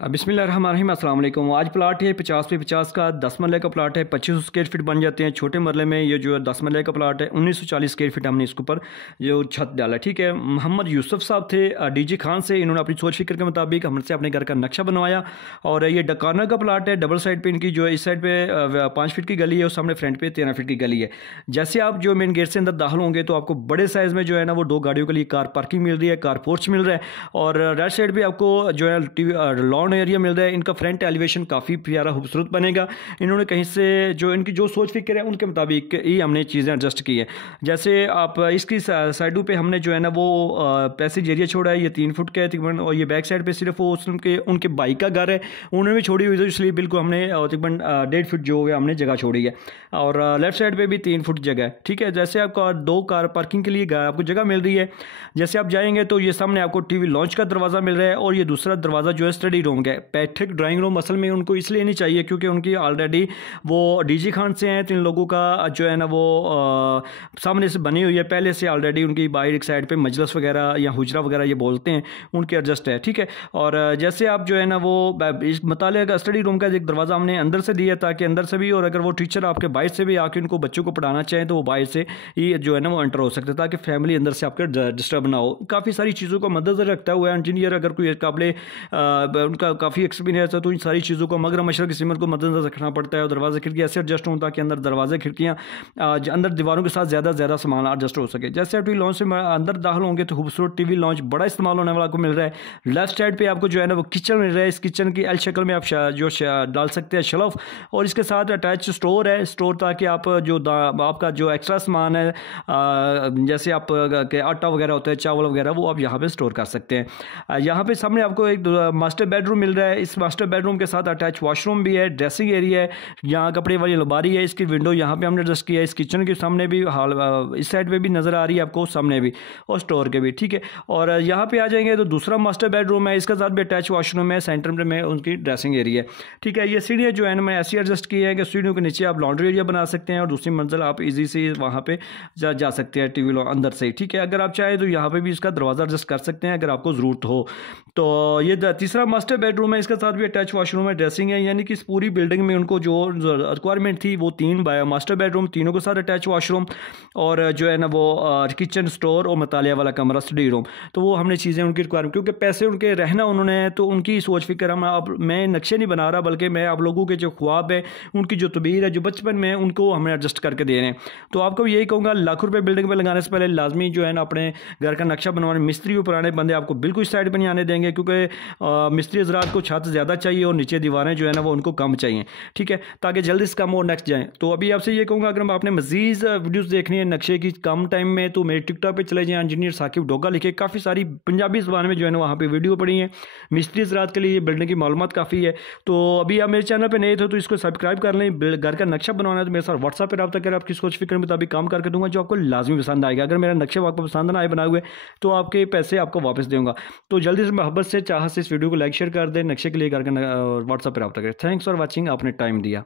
बिस्मिल्लाहिर्रहमानिर्रहीम अस्सलाम वालेकुम। आज प्लाट है 50 पे 50 का 10 मरले का प्लाट है। 2500 स्क्वायर फीट बन जाते हैं। छोटे मरले में ये जो है 10 मरले का प्लाट है। 1940 स्क्वायर फीट हमने इसके ऊपर जो छत डाला। ठीक है, मोहम्मद यूसुफ साहब थे डीजी खान से। इन्होंने अपनी सोच फिक्र के मुताबिक हमसे अपने घर का नक्शा बनवाया और ये डकाना का प्लाट है। डबल साइड पे इनकी जो है इस साइड पे 5 फीट की गली है और सामने फ्रंट पे 13 फीट की गली है। जैसे आप जो मेन गेट से अंदर दाखिल होंगे तो आपको बड़े साइज़ में जो है ना वो 2 गाड़ियों के लिए कार पार्किंग मिल रही है, कार पोर्च मिल रहा है और राइट साइड पे आपको जो है लॉन एरिया मिल रहा है। इनका फ्रंट एलिवेशन काफ़ी प्यारा खूबसूरत बनेगा। इन्होंने कहीं से जो इनकी जो सोच फिक्र है उनके मुताबिक ही हमने चीज़ें एडजस्ट की है। जैसे आप इसकी साइडों पे हमने जो है ना वो पैसेज एरिया छोड़ा है, ये 3 फुट का है तकरीबन और ये बैक साइड पे सिर्फ वो उनके भाई का घर है, उन्होंने भी छोड़ी हुई थी, इसलिए बिल्कुल हमने तकरीबन 1.5 फुट जो हो गया हमने जगह छोड़ी है और लेफ्ट साइड पर भी 3 फुट जगह है। ठीक है, जैसे आपका 2 कार पार्किंग के लिए आपको जगह मिल रही है। जैसे आप जाएंगे तो ये सामने आपको टीवी लॉन्च का दरवाज़ा मिल रहा है और ये दूसरा दरवाज़ा जो है स्टडी रूम का है। पैट्रिक ड्राइंग रूम असल में उनको इसलिए नहीं चाहिए क्योंकि उनकी ऑलरेडी वो डीजी खान से हैं, तो इन लोगों का जो है ना वो सामने से बनी हुई है पहले से ऑलरेडी। उनकी बाहर एक साइड पे मजलिस वगैरह या हुजरा वगैरह ये बोलते हैं, उनके एडजस्ट है। ठीक है, और जैसे आप जो है ना वो इस मुताले का स्टडी रूम का एक दरवाज़ा हमने अंदर से दिया ताकि अंदर से भी, और अगर वो टीचर आपके बाहर से भी आके उनको बच्चों को पढ़ाना चाहें तो वो बाहर से ही जो है ना वो एंटर हो सकते हैं ताकि फैमिली अंदर से आपके डिस्टर्ब ना हो। काफ़ी सारी चीज़ों को मद्देनजर रखता हुआ इंजीनियर अगर कोई काबिल उनका काफ़ी एक्सपीरियंस है तो इन सारी चीज़ों को मगर मशरक सिमत को मद्देनजर रखना पड़ता है और दरवाजे खिड़की ऐसे एडजस्ट हों ताकि अंदर दरवाजे खिड़कियाँ अंदर दीवारों के साथ ज़्यादा सामान एडजस्ट हो सके। जैसे आप टीवी लॉन्च से अंदर दाखिल होंगे तो खूबसूरत टीवी लॉन्च बड़ा इस्तेमाल होने वाला आपको मिल रहा है। लेफ्ट साइड पे आपको जो है ना वो किचन मिल रहा है। इस किचन की एल शक्ल में आप जो डाल सकते हैं शेल्फ और इसके साथ अटैच स्टोर है। स्टोर ताकि आप जो आपका जो एक्स्ट्रा सामान है जैसे आप के आटा वगैरह होता है, चावल वगैरह, वो आप यहाँ पे स्टोर कर सकते हैं। यहाँ पे सामने आपको एक मास्टर बेडरूम मिल रहा है। इस मास्टर बेडरूम के साथ अटैच वॉशरूम भी है, ड्रेसिंग एरिया है, यहाँ कपड़े वाली अलमारी है। इसकी विंडो यहाँ पे हमने एडजस्ट किया है। इस किचन के सामने भी हाल इस साइड पे भी नज़र आ रही है आपको, सामने भी और स्टोर के भी। ठीक है, और यहाँ पे आ जाएंगे तो दूसरा मास्टर बेडरूम है, इसके साथ भी अटैच वॉशरूम है, सेंटर में उनकी ड्रेसिंग एरिया है। ठीक है, ये सीढ़ियाँ जो है ना मैं ऐसी एडजस्ट की है कि सीढ़ियों के नीचे आप लॉन्ड्री एरिया बना सकते हैं और दूसरी मंजिल आप ईजी से वहाँ पे जा सकते हैं टीवी अंदर से। ठीक है, अगर आप चाहें तो यहाँ पे भी इसका दरवाज़ा एडजस्ट कर सकते हैं अगर आपको ज़रूरत हो। तो ये तीसरा मास्टर बेडरूम है, इसके साथ भी अटैच वॉशरूम है, ड्रेसिंग है, यानी कि इस पूरी बिल्डिंग में उनको जो रिक्वायरमेंट थी वो 3 मास्टर बेडरूम, तीनों के साथ अटैच वॉशरूम और जो है ना वो किचन, स्टोर और मतालिया वाला कमरा, स्टडी रूम। तो वो हमने चीज़ें उनकी रिक्वायरमेंट, क्योंकि पैसे उनके रहना उन्होंने तो उनकी सोच फिक्र हम अब मैं नक्शे नहीं बना रहा बल्कि मैं आप लोगों के जो ख्वाब है, उनकी जो तबीर है, जो बचपन में उनको हमने एडजस्ट करके दे रहे हैं। तो आपको यही कहूँगा, लाखों रुपये बिल्डिंग पर लगाने से पहले लाजमी जो है ना अपने घर का नक्शा बनवाने, मिस्त्री और पुराने बंदे आपको बिल्कुल इस साइड पर नहीं आने देंगे क्योंकि मिस्त्री हज़रात को छत ज़्यादा चाहिए और नीचे दीवारें जो है ना वो उनको कम चाहिए। ठीक है, ताकि जल्दी से कम और नेक्स्ट जाएँ। तो अभी आपसे ये कहूँगा अगर आपने मज़ीद वीडियोज़ देखनी है नक्शे की कम टाइम में तो मेरे टिकटॉक पे चले जाएँ, इंजीनियर साकिब डोगा लिखे, काफ़ी सारी पंजाबी ज़बान में जो है ना वहाँ पे वीडियो पड़ी हैं। मिस्त्री हज़रात के लिए बिल्डिंग की मालूमात काफ़ी है। तो अभी आप मेरे चैनल पर नए थे तो इसको सब्सक्राइब कर लें। घर का नक्शा बनवाना है तो मेरे साथ व्हाट्सएप पर रब्ता करें, आपकी सोच फिक्र के मुताबिक काम करके दूँगा जो आपको लाजमी पसंद आएगा। अगर मेरा नक्शा आपको पसंद ना आए बनाए हुए तो आपके पैसे आपको वापस दूँगा। तो जल्दी से मोहब्बत से चाह से इस वीडियो को लाइक शेयर कर दें। नक्शे के लिए घर का व्हाट्सएप पर रब्ता करें। थैंक्स फॉर वॉचिंग, आपने टाइम दिया।